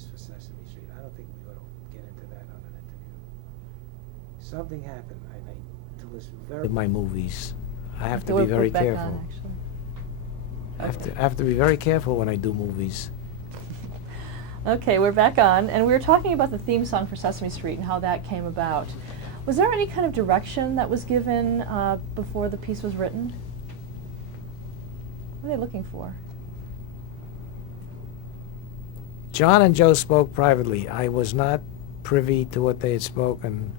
writers for Sesame Street. I don't think we ought to get into that on an interview. Something happened. I need to listen very my movies. I have to be very back careful. on, actually. I have to be very careful when I do movies. Okay, we're back on, and we were talking about the theme song for Sesame Street and how that came about. Was there any kind of direction that was given before the piece was written? What are they looking for? John and Joe spoke privately. I was not privy to what they had spoken.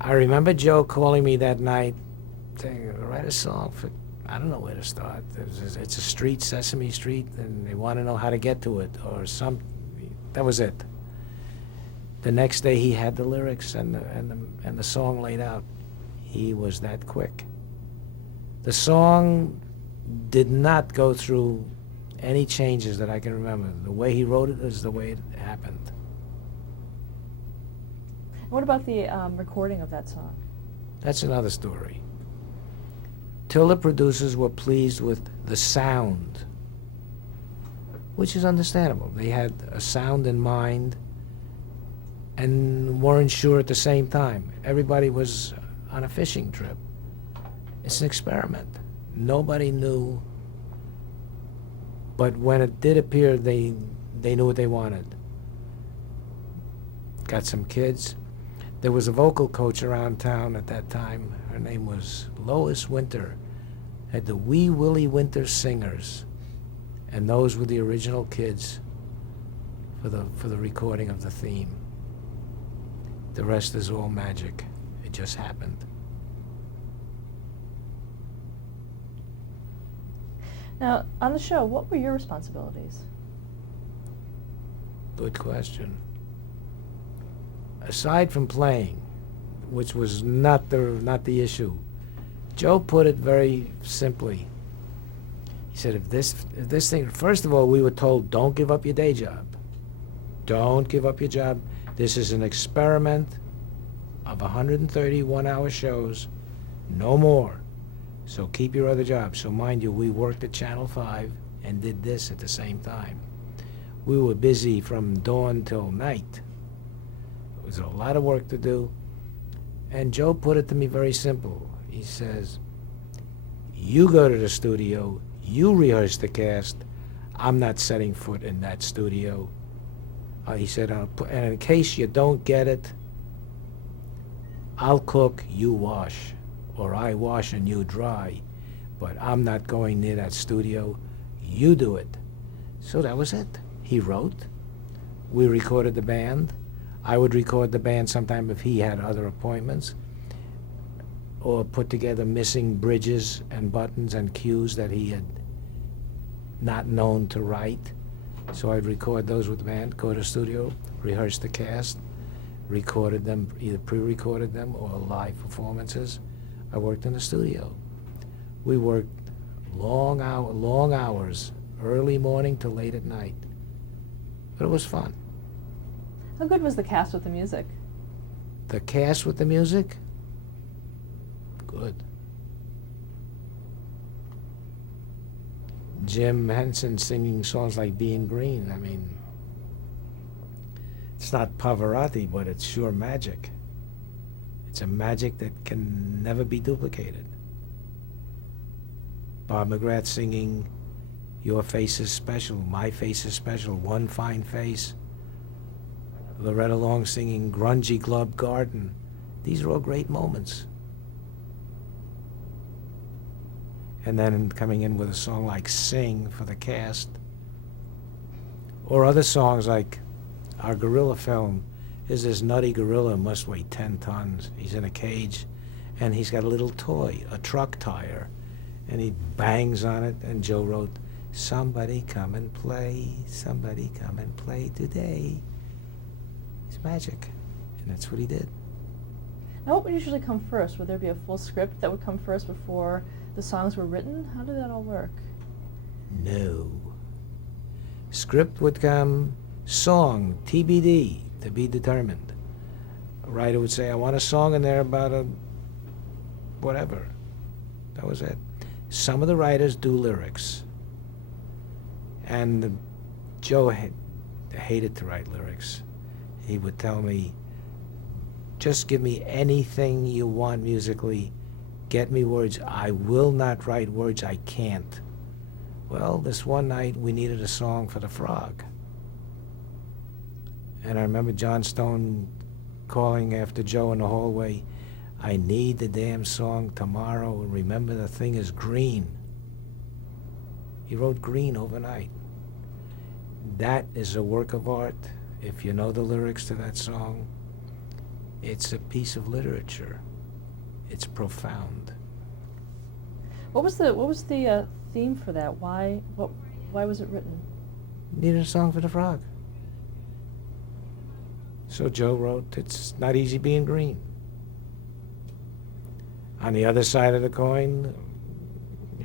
I remember Joe calling me that night saying, write a song for, I don't know where to start. It's a street, Sesame Street, and they want to know how to get to it, or some. That was it. The next day he had the lyrics and the song laid out. He was that quick. The song did not go through any changes that I can remember. The way he wrote it is the way it happened. What about the recording of that song? That's another story. Till the producers were pleased with the sound, which is understandable. They had a sound in mind and weren't sure at the same time. Everybody was on a fishing trip. It's an experiment. Nobody knew, but when it did appear, they knew what they wanted. Got some kids. There was a vocal coach around town at that time. Her name was Lois Winter. Had the Wee Willie Winter Singers, and those were the original kids for the recording of the theme. The rest is all magic. It just happened. Now, on the show, what were your responsibilities? Good question. Aside from playing, which was not the issue, Joe put it very simply. He said, if this thing, first of all, we were told, don't give up your day job. Don't give up your job. This is an experiment of 130 one-hour shows, no more. So keep your other job. So mind you, we worked at Channel 5 and did this at the same time. We were busy from dawn till night. It was a lot of work to do. And Joe put it to me very simple. He says, you go to the studio, you rehearse the cast. I'm not setting foot in that studio. He said, and in case you don't get it, I'll cook, you wash, or I wash and you dry, but I'm not going near that studio. You do it. So that was it. He wrote. We recorded the band. I would record the band sometime if he had other appointments, or put together missing bridges and buttons and cues that he had not known to write. So I'd record those with the band, go to the studio, rehearse the cast, recorded them, either pre-recorded them or live performances. I worked in the studio. We worked long hours, early morning to late at night. But it was fun. How good was the cast with the music? The cast with the music? Good. Jim Henson singing songs like Being Green. I mean, it's not Pavarotti, but it's sure magic. It's a magic that can never be duplicated. Bob McGrath singing Your Face is Special, My Face is Special, One Fine Face. Loretta Long singing Grungy Club Garden. These are all great moments. And then coming in with a song like Sing for the cast. Or other songs like our gorilla film is this nutty gorilla, must weigh 10 tons. He's in a cage and he's got a little toy, a truck tire, and he bangs on it, and Joe wrote, somebody come and play today. It's magic, and that's what he did. Now, what would usually come first? Would there be a full script that would come first before the songs were written? How did that all work? No. Script would come, song, TBD, to be determined. A writer would say, I want a song in there about a whatever. That was it. Some of the writers do lyrics. And Joe hated to write lyrics. He would tell me, just give me anything you want musically. Get me words. I will not write words I can't. Well, this one night we needed a song for the frog. And I remember John Stone calling after Joe in the hallway, I need the damn song tomorrow. Remember, the thing is green. He wrote green overnight. That is a work of art. If you know the lyrics to that song, it's a piece of literature. It's profound. What was the theme for that? Why was it written? Needed a song for the frog. So Joe wrote, it's not easy being green. On the other side of the coin,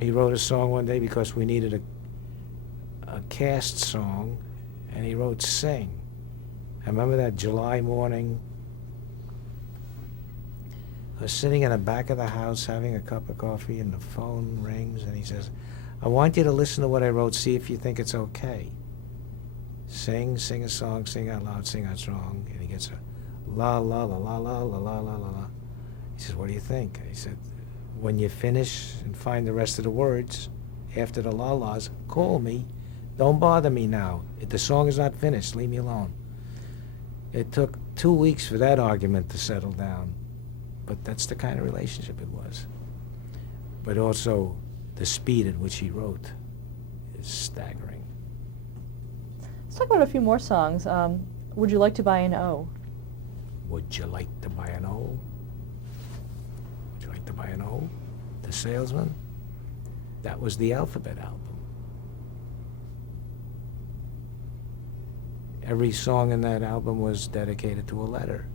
he wrote a song one day because we needed a cast song, and he wrote Sing. I remember that July morning. I was sitting in the back of the house having a cup of coffee, and the phone rings, and he says, I want you to listen to what I wrote, see if you think it's okay. Sing a song, sing out loud, sing out strong. And he gets a la la la la la la la la la la. He says, what do you think? He said, when you finish and find the rest of the words, after the la-las, call me. Don't bother me now. If the song is not finished, leave me alone. It took 2 weeks for that argument to settle down. But that's the kind of relationship it was. But also, the speed at which he wrote is staggering. Let's talk about a few more songs. Would You Like to Buy an O? Would you like to buy an O? Would you like to buy an O? The Salesman? That was the Alphabet album. Every song in that album was dedicated to a letter.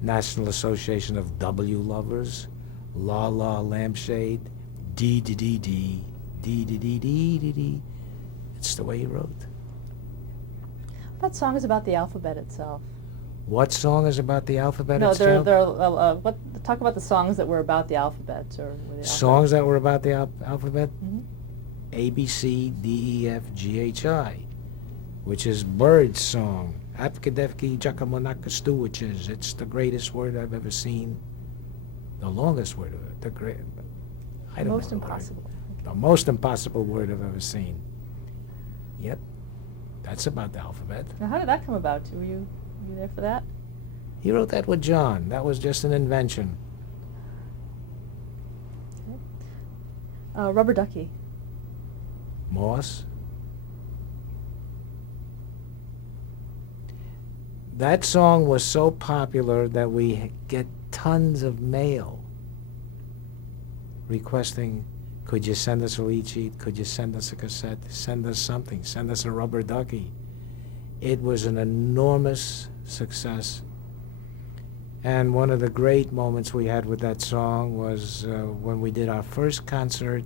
National Association of W Lovers, La La Lampshade, D D D D, D D D D D D. It's the way he wrote. That song is about the alphabet itself. What song is about the alphabet No, itself? talk about the songs that were about the alphabet. Songs that were about the alphabet? Mm-hmm. A, B, C, D, E, F, G, H, I, which is Bird's song. Apkadevki Jakamonaka Stewiches. It's the greatest word I've ever seen. The longest word of it. I don't Most know the word. impossible. The most impossible word I've ever seen. Yep. That's about the alphabet. Now, how did that come about? Were you there for that? He wrote that with John. That was just an invention. Okay. Rubber Ducky. Moss. That song was so popular that we get tons of mail requesting, could you send us a lead sheet? Could you send us a cassette? Send us something. Send us a Rubber Ducky. It was an enormous success. And one of the great moments we had with that song was when we did our first concert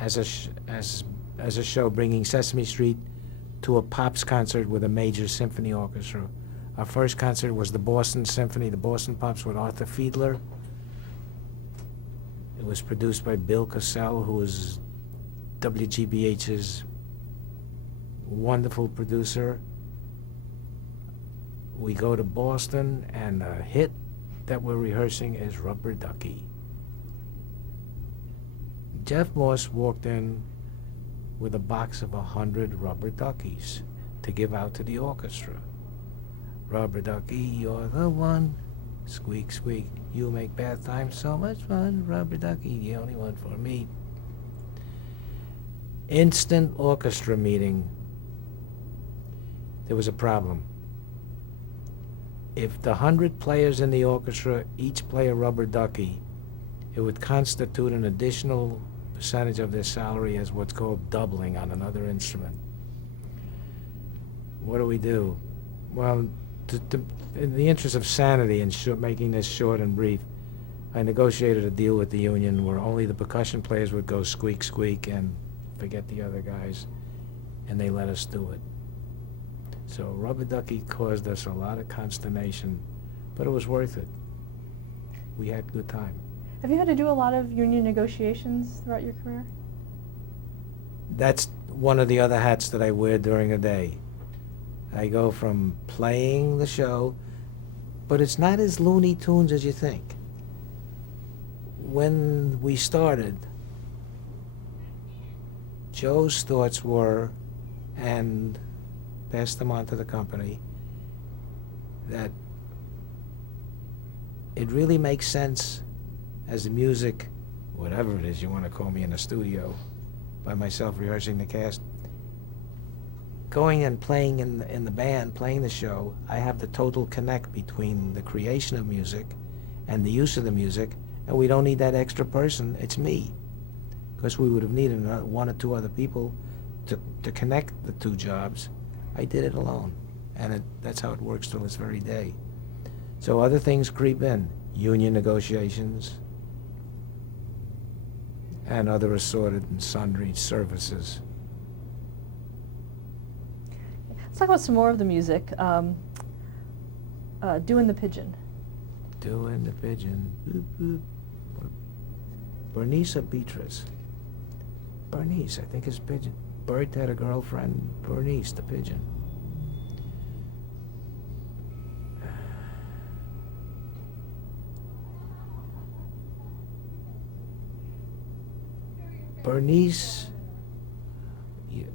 as a show, bringing Sesame Street to a Pops concert with a major symphony orchestra. Our first concert was the Boston Symphony, the Boston Pops with Arthur Fiedler. It was produced by Bill Cassell, who was WGBH's wonderful producer. We go to Boston, and the hit that we're rehearsing is Rubber Ducky. Jeff Moss walked in with a box of 100 rubber duckies to give out to the orchestra. Rubber ducky, you're the one. Squeak, squeak, you make bath time so much fun. Rubber ducky, the only one for me. Instant orchestra meeting. There was a problem. If the 100 players in the orchestra each play a rubber ducky, it would constitute an additional percentage of their salary as what's called doubling on another instrument. What do? Well, in the interest of sanity and making this short and brief, I negotiated a deal with the union where only the percussion players would go squeak, squeak, and forget the other guys, and they let us do it. So Rubber Ducky caused us a lot of consternation, but it was worth it. We had a good time. Have you had to do a lot of union negotiations throughout your career? that's one of the other hats that I wear during a day. I go from playing the show, but it's not as Looney Tunes as you think. When we started, Joe's thoughts were, and passed them on to the company, that it really makes sense as the music, whatever it is you want to call me in the studio, by myself rehearsing the cast, going and playing in the band, playing the show, I have the total connect between the creation of music and the use of the music, and we don't need that extra person, it's me. Because we would have needed one or two other people to connect the two jobs. I did it alone, and that's how it works till this very day. So other things creep in, union negotiations, and other assorted and sundry services. Let's talk about some more of the music. Doing the Pigeon. Doing the Pigeon. Boop, boop. Bernice or Beatrice? Bernice, I think is Pigeon. Bert had a girlfriend, Bernice, the pigeon. Bernice,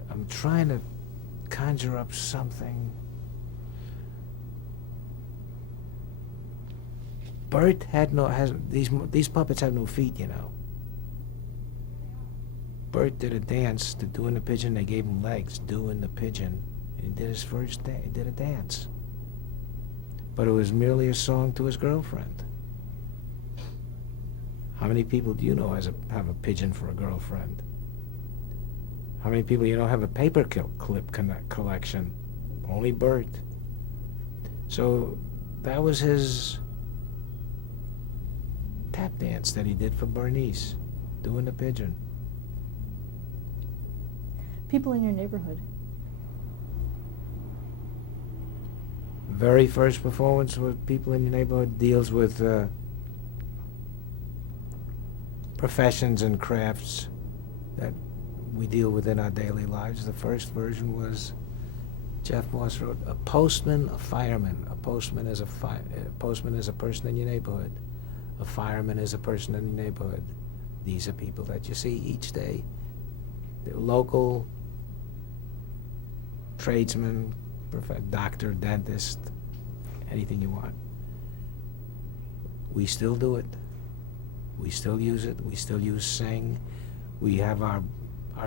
I'm trying to conjure up something. Bert had these puppets have no feet, you know. Bert did a dance to Doing the Pigeon. They gave him legs, Doing the Pigeon. And he did his first he did a dance. But it was merely a song to his girlfriend. How many people do you know have a pigeon for a girlfriend? How many people you know have a paper clip collection? Only Bert. So that was his tap dance that he did for Bernice, Doing the Pigeon. People in your neighborhood. Very first performance with People in Your Neighborhood deals with professions and crafts that we deal with in our daily lives. The first version was Jeff Moss wrote, a postman, a fireman. A postman is a person in your neighborhood. A fireman is a person in your neighborhood. These are people that you see each day. They're local tradesman, doctor, dentist, anything you want. We still do it. We still use it. We still use sing. We have our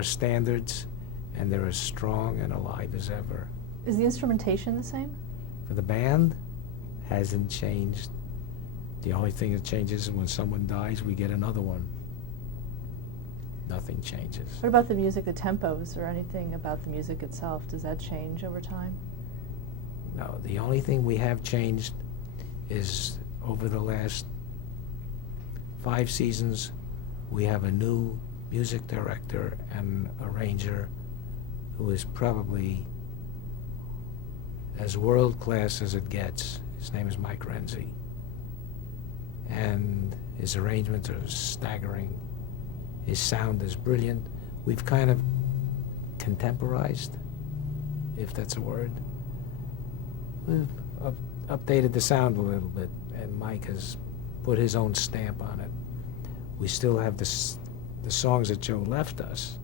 standards, and they're as strong and alive as ever. Is the instrumentation the same? For the band, hasn't changed. The only thing that changes is when someone dies, we get another one. Nothing changes. What about the music, the tempos, or anything about the music itself? Does that change over time? No, the only thing we have changed is over the last 5 seasons, we have a new music director and arranger who is probably as world-class as it gets. His name is Mike Renzi. And his arrangements are staggering. His sound is brilliant. We've kind of contemporized, if that's a word. We've updated the sound a little bit, and Mike has put his own stamp on it. We still have the songs that Joe left us,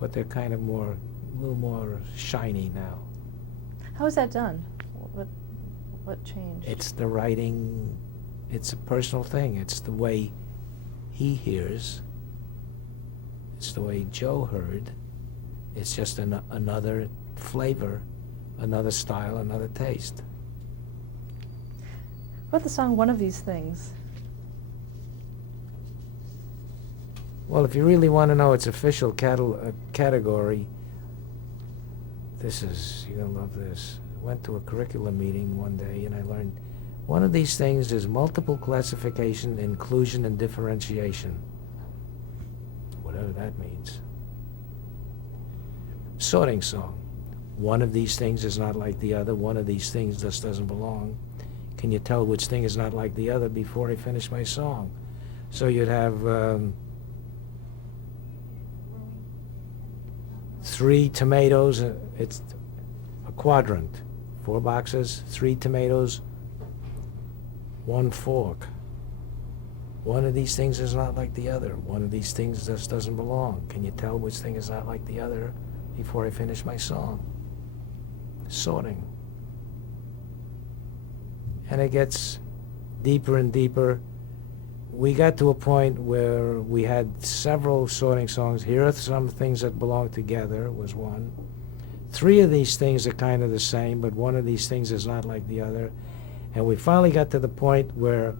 but they're kind of a little more shiny now. How is that done? What changed? It's the writing. It's a personal thing. It's the way he hears. It's the way Joe heard. It's just another flavor, another style, another taste. What about the song One of These Things? Well, if you really want to know its official category, you're going to love this. I went to a curriculum meeting one day and I learned one of these things is multiple classification, inclusion, and differentiation. Whatever that means. Sorting song. One of these things is not like the other. One of these things just doesn't belong. Can you tell which thing is not like the other before I finish my song? So you'd have 3 tomatoes, it's a quadrant. 4 boxes, 3 tomatoes, 1 fork. One of these things is not like the other. One of these things just doesn't belong. Can you tell which thing is not like the other before I finish my song? Sorting. And it gets deeper and deeper. We got to a point where we had several sorting songs. Here are some things that belong together was one. 3 of these things are kind of the same, but one of these things is not like the other. And we finally got to the point where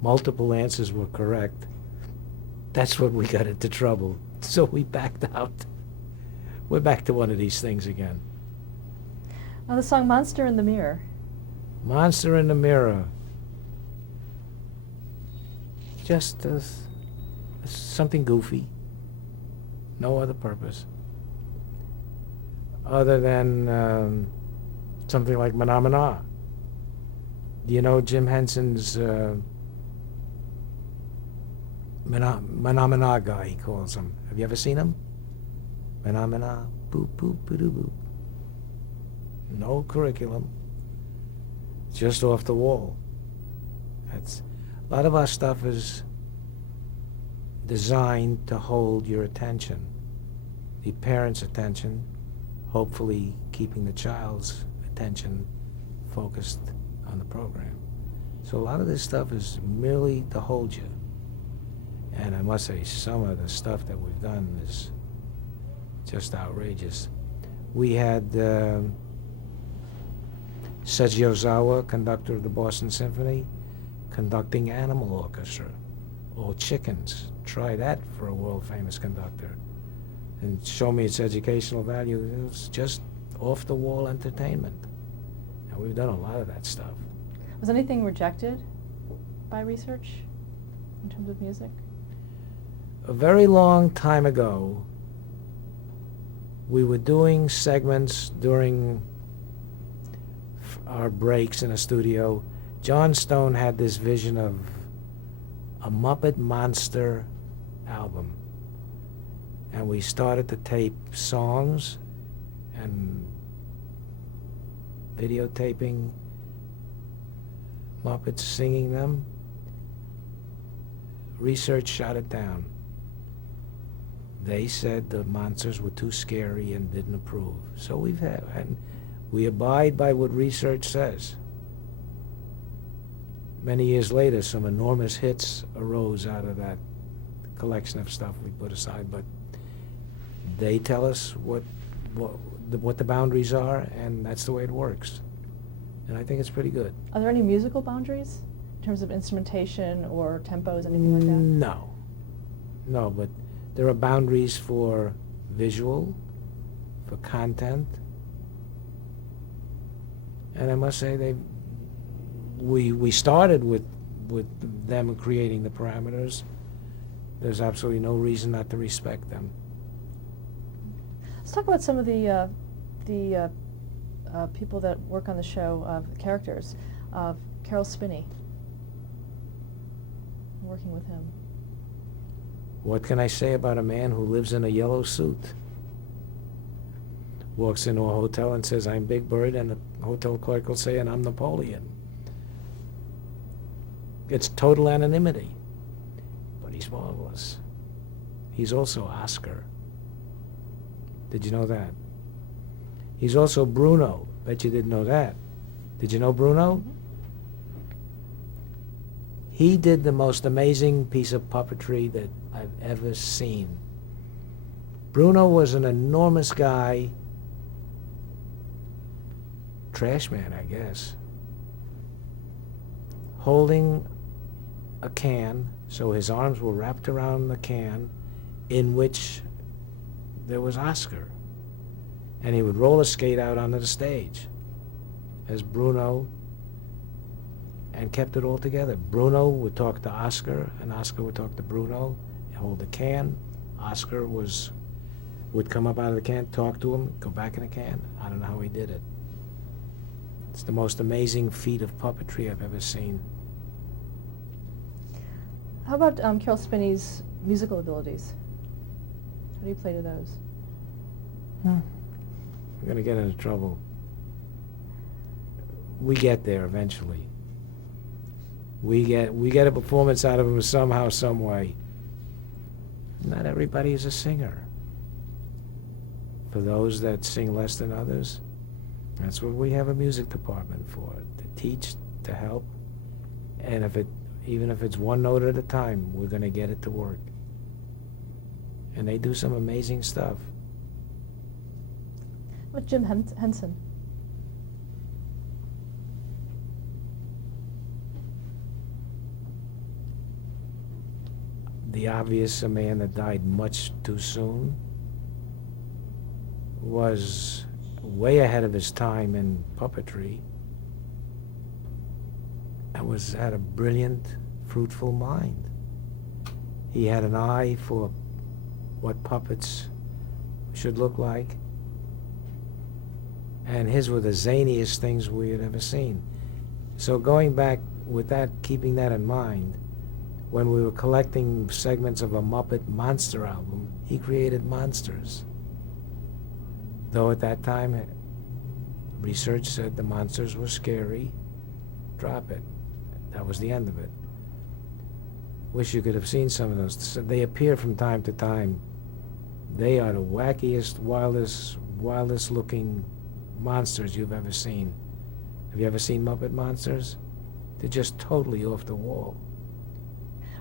multiple answers were correct. That's when we got into trouble. So we backed out. We're back to one of these things again. The song Monster in the Mirror. Monster in the Mirror. Just something goofy. No other purpose. Other than something like Mana Mana. Do you know Jim Henson's Mana Mana guy, he calls him? Have you ever seen him? Mana Mana, boop, boop, boop, boop. No curriculum. Just off the wall. That's a lot of our stuff is designed to hold your attention, the parent's attention, hopefully keeping the child's attention focused on the program. So a lot of this stuff is merely to hold you. And I must say, some of the stuff that we've done is just outrageous. We had Seiji Ozawa, conductor of the Boston Symphony, conducting Animal Orchestra, or Chickens. Try that for a world-famous conductor. And show me its educational value. It was just off-the-wall entertainment. And we've done a lot of that stuff. Was anything rejected by research in terms of music? A very long time ago, we were doing segments during our breaks in a studio. John Stone had this vision of a Muppet Monster album. And we started to tape songs and videotaping Muppets singing them. Research shot it down. They said the monsters were too scary and didn't approve. So and we abide by what research says. Many years later, some enormous hits arose out of that collection of stuff we put aside, but they tell us what the boundaries are, and that's the way it works. And I think it's pretty good. Are there any musical boundaries in terms of instrumentation or tempos, anything like that? No, but there are boundaries for visual, for content, and I must say we started with them creating the parameters. There's absolutely no reason not to respect them. Let's talk about some of the people that work on the show, characters. Carol Spinney. Working with him. What can I say about a man who lives in a yellow suit? Walks into a hotel and says, "I'm Big Bird," and the hotel clerk will say, "And I'm Napoleon." It's total anonymity. But he's marvelous. He's also Oscar. Did you know that? He's also Bruno. Bet you didn't know that. Did you know Bruno? Mm-hmm. He did the most amazing piece of puppetry that I've ever seen. Bruno was an enormous guy, trash man, I guess, holding a can, so his arms were wrapped around the can, in which there was Oscar. And he would roller skate out onto the stage as Bruno and kept it all together. Bruno would talk to Oscar, and Oscar would talk to Bruno, and hold the can. Oscar would come up out of the can, talk to him, go back in the can. I don't know how he did it. It's the most amazing feat of puppetry I've ever seen. How about Carol Spinney's musical abilities? How do you play to those? We're gonna get into trouble. We get there eventually. We get a performance out of him somehow, some way. Not everybody is a singer. For those that sing less than others, that's what we have a music department for, to teach, to help. And even if it's one note at a time, we're gonna get it to work. And they do some amazing stuff. What Jim Henson? The obvious, a man that died much too soon, was way ahead of his time in puppetry, and had a brilliant, fruitful mind. He had an eye for what puppets should look like, and his were the zaniest things we had ever seen. So going back with that, keeping that in mind, when we were collecting segments of a Muppet Monster album, he created monsters. Though at that time, research said the monsters were scary, drop it. That was the end of it. Wish you could have seen some of those. So they appear from time to time. They are the wackiest, wildest looking monsters you've ever seen. Have you ever seen Muppet Monsters? They're just totally off the wall.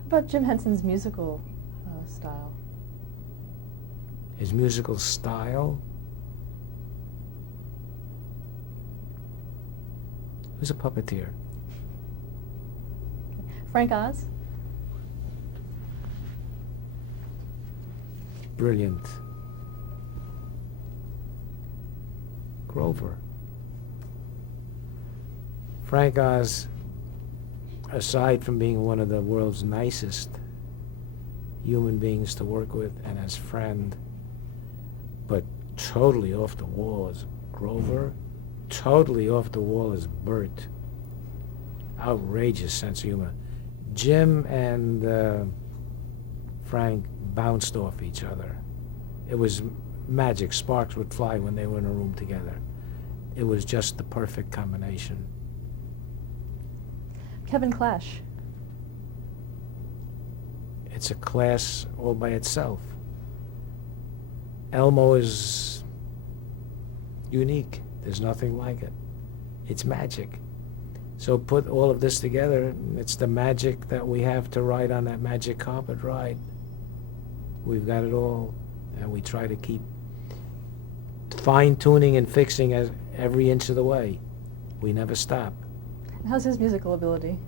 What about Jim Henson's musical style? His musical style? Who's a puppeteer? Frank Oz? Brilliant. Grover. Frank Oz, aside from being one of the world's nicest human beings to work with and as friend, but totally off the wall as Grover, totally off the wall as Bert. Outrageous sense of humor. Jim and Frank bounced off each other. It was magic. Sparks would fly when they were in a room together. It was just the perfect combination. Kevin Clash? It's a class all by itself. Elmo is unique. There's nothing like it. It's magic. So put all of this together, it's the magic that we have to ride on that magic carpet ride. We've got it all, and we try to keep fine-tuning and fixing as every inch of the way. We never stop. How's his musical ability?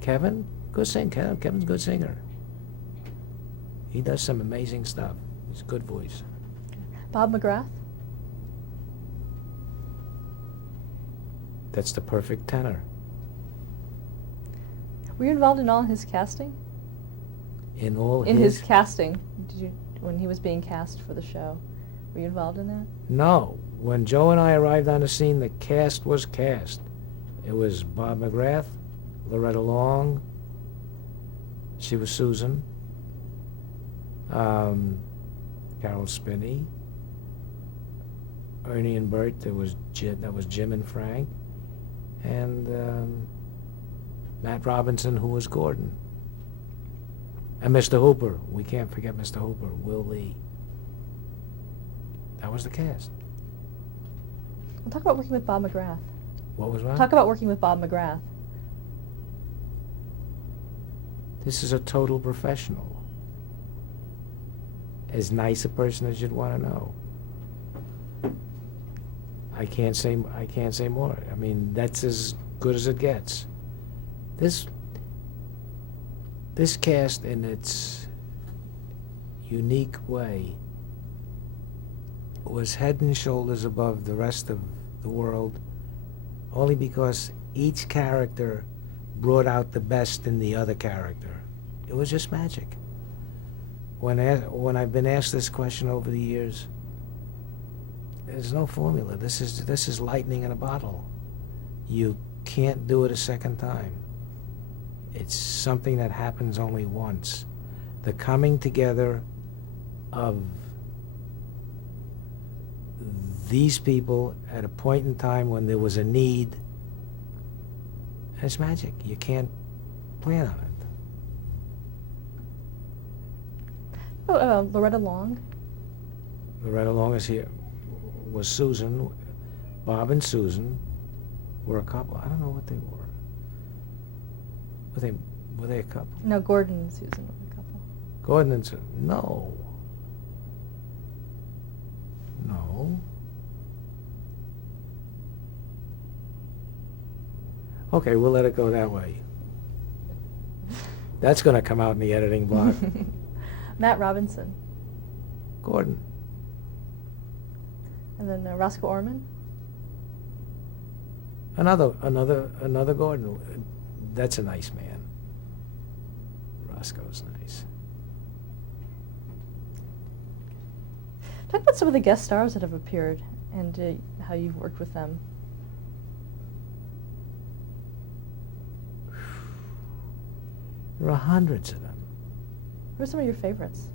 Kevin? Good singer. Kevin's a good singer. He does some amazing stuff. He's a good voice. Bob McGrath? That's the perfect tenor. Were you involved in all his casting? In all In his casting, when he was being cast for the show, were you involved in that? No. When Joe and I arrived on the scene, the cast was cast. It was Bob McGrath, Loretta Long, she was Susan, Carol Spinney, Ernie and Bert, that was Jim and Frank, and Matt Robinson, who was Gordon. And Mr. Hooper, we can't forget Mr. Hooper, Will Lee. That was the cast. We'll talk about working with Bob McGrath. What was that? Talk about working with Bob McGrath. This is a total professional. As nice a person as you'd want to know. I can't say more. I mean, that's as good as it gets. This cast, in its unique way, was head and shoulders above the rest of the world, only because each character brought out the best in the other character. It was just magic. When I've been asked this question over the years, there's no formula. This is lightning in a bottle. You can't do it a second time. It's something that happens only once. The coming together of these people at a point in time when there was a need. And it's magic. You can't plan on it. Oh, Loretta Long. Loretta Long is here. Was Susan. Bob and Susan were a couple. I don't know what they were. Were they a couple? No, Gordon and Susan were a couple. Gordon and Susan. No. No. Okay, we'll let it go that way. That's going to come out in the editing block. Matt Robinson. Gordon. And then Roscoe Orman. Another Gordon. That's a nice man. Roscoe's nice. Talk about some of the guest stars that have appeared and how you've worked with them. There are hundreds of them. Who are some of your favorites?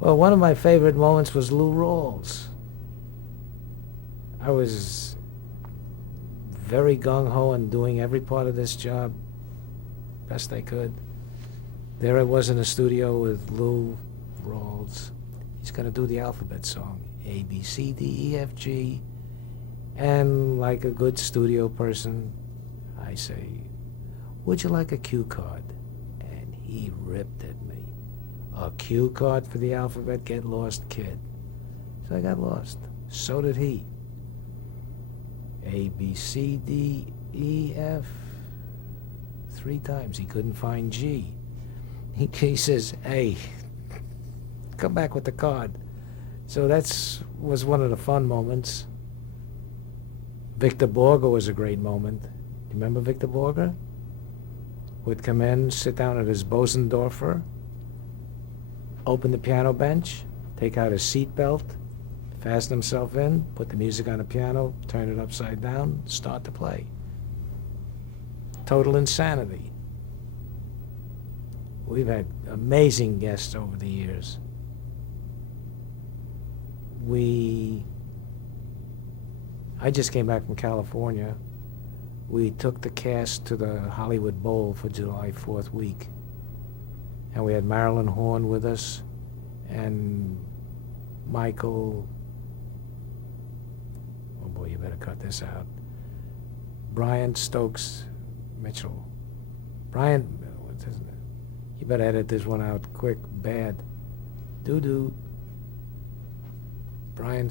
Well, one of my favorite moments was Lou Rawls. I was very gung-ho and doing every part of this job best I could. There I was in the studio with Lou Rawls. He's going to do the alphabet song, A, B, C, D, E, F, G. And like a good studio person, I say, would you like a cue card? And he ripped at me. A cue card for the alphabet? Get lost, kid. So I got lost. So did he. A, B, C, D, E, F. 3 times. He couldn't find G. He says, hey, come back with the card. So was one of the fun moments. Victor Borger was a great moment. You remember Victor Borger? Would come in, sit down at his Bosendorfer, open the piano bench, take out his seat belt, fasten himself in, put the music on the piano, turn it upside down, start to play. Total insanity. We've had amazing guests over the years. I just came back from California. We took the cast to the Hollywood Bowl for July 4th week. And we had Marilyn Horne with us and Michael, oh boy, you better cut this out, Brian Stokes Mitchell. Brian, what's his name? You better edit this one out quick, bad. Doo-doo. Brian,